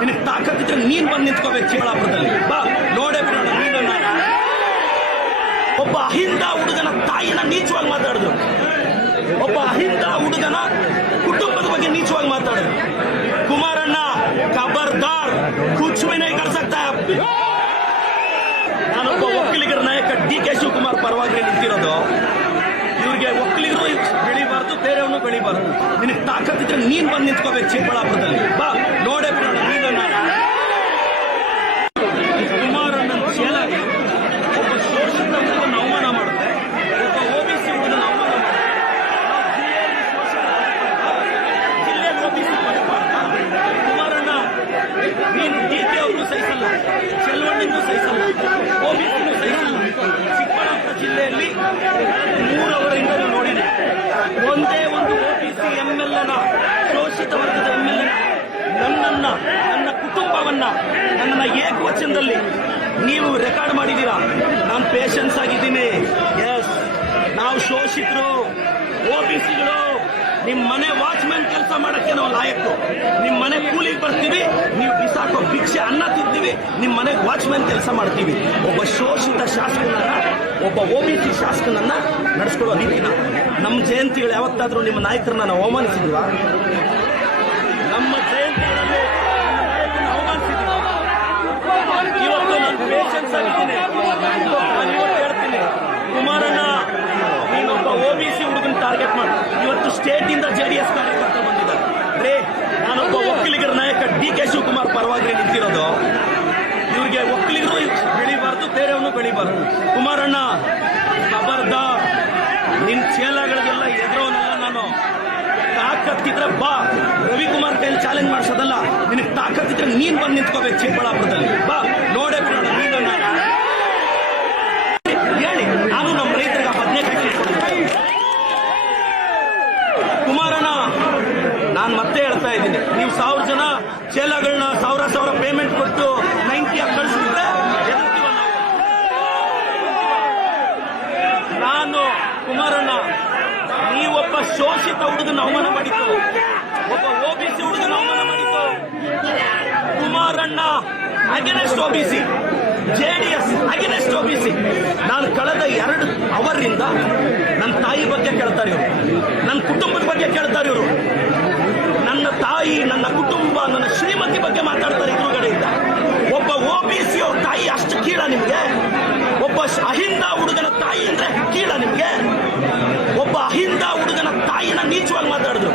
ನಿನಗೆ ತಾಕತ್ತಿದ್ರೆ ನೀನ್ ಬಂದು ನಿಂತ್ಕೋಬೇಕು ಚಿಕ್ಕಬಳ್ಳಾಪುರದಲ್ಲಿ. ಬಾ ನೋಡೇ ಬಿಡೋಣ ನೀನನ್ನ. ಒಬ್ಬ ಅಹಿಂದ ಹುಡುಗನ ತಾಯಿನ ನೀಚವಾಗಿ ಮಾತಾಡಿದ್ರು. ಒಬ್ಬ ಅಹಿಂದ ಹುಡುಗನ ಕುಟುಂಬದ ಬಗ್ಗೆ ನೀಚವಾಗಿ ಮಾತಾಡಿದ್ರು. ಕುಮಾರಣ್ಣ ಖಬರ್ದಾರ್, ಕುಚ್ ಭಿ ನಹೀ ಕರ್ ಸಕ್ತಾ. ನಾನೊಬ್ಬ ಒಕ್ಕಲಿಗರ ನಾಯಕ DK ಶಿವಕುಮಾರ್ ಪರವಾಗಿ ನಿಂತಿರೋದು. ಇವ್ರಿಗೆ ಒಕ್ಕಲಿಗರು ಬೆಳಿಬಾರ್ದು, ಬೇರೆಯವನು ಬೆಳಿಬಾರ್ದು. ನಿನಗೆ ತಾಕತ್ತಿದ್ರೆ ನೀನ್ ಬಂದು ನಿಂತ್ಕೋಬೇಕು ಚಿಕ್ಕಬಳ್ಳಾಪುರದಲ್ಲಿ. ಬಾ ನೋಡೇ ಬಿಡೋಣ ನೀನನ್ನ. ಕುಮಾರಣ್ಣನ ಶೇಲಾಗಿ ಒಬ್ಬ ಶೋಷಿತ ಹುಡುಗನ ಅವಮಾನ ಮಾಡುತ್ತೆ, ಒಬ್ಬ OBC ಹುಡುಗನ ಅವಮಾನ ಮಾಡುತ್ತೆ. ಜಿಲ್ಲೆಯಲ್ಲಿ OBC ಕುಮಾರಣ್ಣ ನೀನು DK ಅವರು ಸಹಿಸಲ್ಲ, ಚೆಲ್ವಣ್ಣಿಗೂ ಸಹಿಸಲ್ಲ, OBCಗೂ ಸಹಿಸಲ್ಲ. ಚಿಕ್ಕಬಳ್ಳಾಪುರ ಜಿಲ್ಲೆಯಲ್ಲಿ 3 ಅವರಿಂದ ನೋಡಿದೆ. ಒಂದೇ ಒಂದು OBC MLA, ಶೋಷಿತ ವರ್ಗದ MLA ನನ್ನ ಕುಟುಂಬವನ್ನ, ನನ್ನನ್ನ ಏಕವಚನದಲ್ಲಿ ನೀವು ರೆಕಾರ್ಡ್ ಮಾಡಿದ್ದೀರಾ. ನಾನು ಪೇಷನ್ಸ್ ಆಗಿದ್ದೀನಿ. ಎಸ್, ನಾವು ಶೋಷಿತರು, OBCಗಳು. ನಿಮ್ಮ ಮನೆ ವಾಚ್ಮ್ಯಾನ್ ಕೆಲಸ ಮಾಡಕ್ಕೆ ನಾವು ಲಾಯಕ್ಕು. ನಿಮ್ಮ ಮನೆ ಕೂಲಿಗೆ ಬರ್ತೀವಿ, ನೀವು ಬಿಸಾಕೋ ಭಿಕ್ಷೆ ಅನ್ನ ತಿಂತೀವಿ, ನಿಮ್ಮ ಮನೆಗೆ ವಾಚ್ಮ್ಯಾನ್ ಕೆಲಸ ಮಾಡ್ತೀವಿ. ಒಬ್ಬ ಶೋಷಿತ ಶಾಸಕನನ್ನ, ಒಬ್ಬ OBC ಶಾಸಕನನ್ನ ನಡೆಸ್ಕೊಳ್ಳೋ ರೀತಿನ ನಮ್ಮ ಜಯಂತಿಗಳು ಯಾವತ್ತಾದ್ರೂ ನಿಮ್ಮ ನಾಯಕರನ್ನ ನಾವು ಅವಮಾನಿಸಿದ್ವಾ? ನಮ್ಮ ಜಯಂತಿಗಳಲ್ಲಿ ನಾಯಕರನ್ನ ಅವಮಾನಿಸಿದ್ವಿ. ಇವತ್ತು ನಾನು ಪೇಷನ್ಸ್ ಆಗಿದ್ದೀನಿ. ಹೇಳ್ತೀನಿ, ಕುಮಾರಣ್ಣ ನೀನೊಬ್ಬ OBC ಹುಡುಗನ ಟಾರ್ಗೆಟ್ ಮಾಡಿ ಇವತ್ತು ಸ್ಟೇಟ್ ಇಂದ JDS ಕಾರ್ಯಕರ್ತರು ಬಂದಿದ್ದಾರೆ. ರೇ, ನಾನೊಬ್ಬ ಒಕ್ಕಲಿಗರ ನಾಯಕ DK ಶಿವಕುಮಾರ್ ಪರವಾಗಿ ನಿಂತಿರೋದು. ಇವ್ರಿಗೆ ಒಕ್ಕಲಿಗರು ಬೆಳಿಬಾರ್ದು, ಬೇರೆಯವನು ಬೆಳಿಬಾರ್ದು. ಕುಮಾರಣ್ಣ ಖಬರ್ದಾರ್, ನಿನ್ ಚೇಲಾಗಳಿಗೆಲ್ಲ ಎದುರೋನಲ್ಲ ನಾನು. ತಾಕತ್ತಿದ್ರೆ ಬಾ, ರವಿಕುಮಾರ್ ಕೈಲಿ ಚಾಲೆಂಜ್ ಮಾಡಿಸೋದಲ್ಲ. ನಿನಗೆ ತಾಕತ್ತಿದ್ರೆ ನೀನ್ ಬಂದು ನಿಂತ್ಕೋಬೇಕು ಚಿಕ್ಕಬಳ್ಳಾಪುರದಲ್ಲಿ. ಬಾ ನೋಡೇ ಬಿಡೋಣ ನೀನನ್ನ. ಹೇಳಿ, ನಾನು ನಮ್ಮ ರೈತರಿಗೆ 15 ಕುಮಾರಣ್ಣ, ನಾನು ಮತ್ತೆ ಹೇಳ್ತಾ ಇದ್ದೀನಿ, ನೀವು 1000 ಜನ ಚೇಲಾಗಳನ್ನ 1000 ಪೇಮೆಂಟ್ ಕೊಟ್ಟು 90 ಕಳಿಸಿದ್ರೆ ನಾನು ಕುಮಾರಣ್ಣ, ನೀವೊಬ್ಬ ಶೋಷಿತ ಹುಡುಗನ ಅವಮಾನ ಮಾಡಿದ್ದು, ಒಬ್ಬ OBC ಹುಡುಗನ ಅವಮಾನ ಮಾಡಿದ್ದು. Kumaranna against OBC, JDS against OBC. ನಾನು ಕಳೆದ 2 ಅವರಿಂದ ನನ್ನ ತಾಯಿ ಬಗ್ಗೆ ಕೇಳ್ತಾರೆ ಇವರು, ನನ್ನ ಕುಟುಂಬದ ಬಗ್ಗೆ ಕೇಳ್ತಾರೆ ಇವರು. ನನ್ನ ತಾಯಿ, ನನ್ನ ಕುಟುಂಬ, ನನ್ನ ಶ್ರೀಮತಿ ಬಗ್ಗೆ ಮಾತಾಡ್ತಾರೆ ಎದುರುಗಡೆಯಿಂದ. ಒಬ್ಬ OBC ಅವ್ರ ತಾಯಿ ಅಷ್ಟು ಕೀಳ ನಿಮ್ಗೆ? ಒಬ್ಬ ಅಹಿಂದ ಹುಡುಗನ ತಾಯಿ ಅಂದ್ರೆ ಕೀಳ ನಿಮ್ಗೆ? ಒಬ್ಬ ಅಹಿಂದ ಹುಡುಗನ ತಾಯಿನ ನೀಚವಾಗಿ ಮಾತಾಡಿದ್ರು.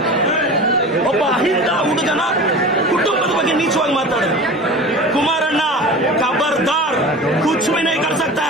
ಒಬ್ಬ ಅಹಿಂದ ಹುಡುಗನ ಕುಟುಂಬದ ಬಗ್ಗೆ ನೀಚವಾಗಿ ಮಾತಾಡಿದ್ರು. ಕುಮಾರಣ್ಣ ಖಬರ್ದಾರ್, ಕುಚ್ ಭಿ ನಹೀ ಕರ್ ಸಕ್ತಾ.